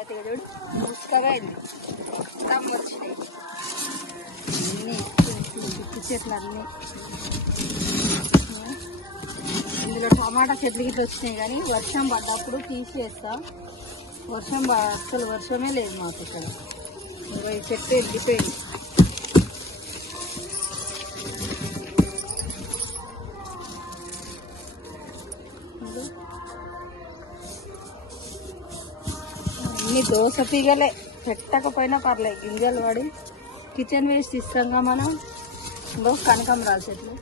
అయితే చూడు ముసుకగా మొత్తం వచ్చినాయి అన్నీ చెట్లు అన్నీ. ఇందులో టమాటా చెట్లు గిట్ల వచ్చినాయి కానీ వర్షం పడ్డప్పుడు తీసేస్తా. అసలు వర్షమే లేదు మాకు ఇక్కడ. ఈ చెట్టు ఎండిపోయింది. అన్ని దోస తీగలే, పెట్టకపోయినా పర్లేదు, గింజలు పడి కిచెన్ వేస్ట్ ఇస్తాంగా మనం. ఇంకో కనకాంబరాల చెట్లు.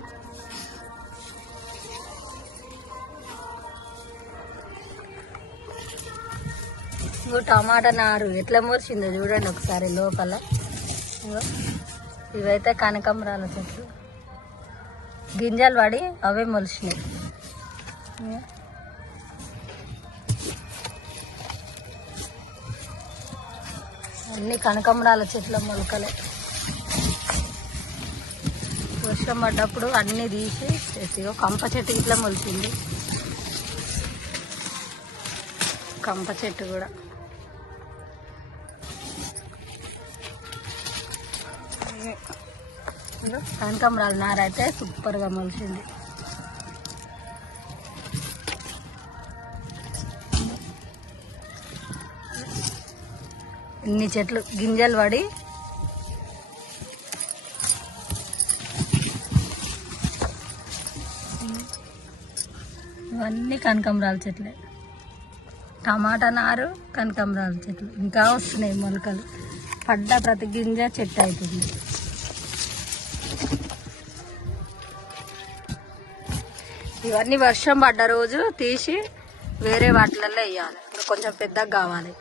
ఇంకో టమాటా నారు ఎట్లా మోర్చిందో చూడండి ఒకసారి లోపల. ఇంకో ఇవైతే కనకాంబరాల చెట్లు, గింజలు పడి అవే మొలిచినాయి. అన్ని కనకాంబరాల చెట్ల మొలకలే. వర్షం పడ్డప్పుడు అన్నీ తీసి కంప చెట్టు ఇట్లా మొలిచింది. కంప చెట్టు కూడా కనకాంబరాల నార అయితే సూపర్గా మొలిచింది. ఇన్ని చెట్లు గింజలు పడి ఇవన్నీ కనకాంబరాల చెట్లే. టమాటా నారు, కనకాంబరాల చెట్లు ఇంకా వస్తున్నాయి మొలకలు. పడ్డ ప్రతి గింజ చెట్టు అవుతుంది. ఇవన్నీ వర్షం పడ్డ రోజు తీసి వేరే వాటిలలో వేయాలి. కొంచెం పెద్దగా కావాలి.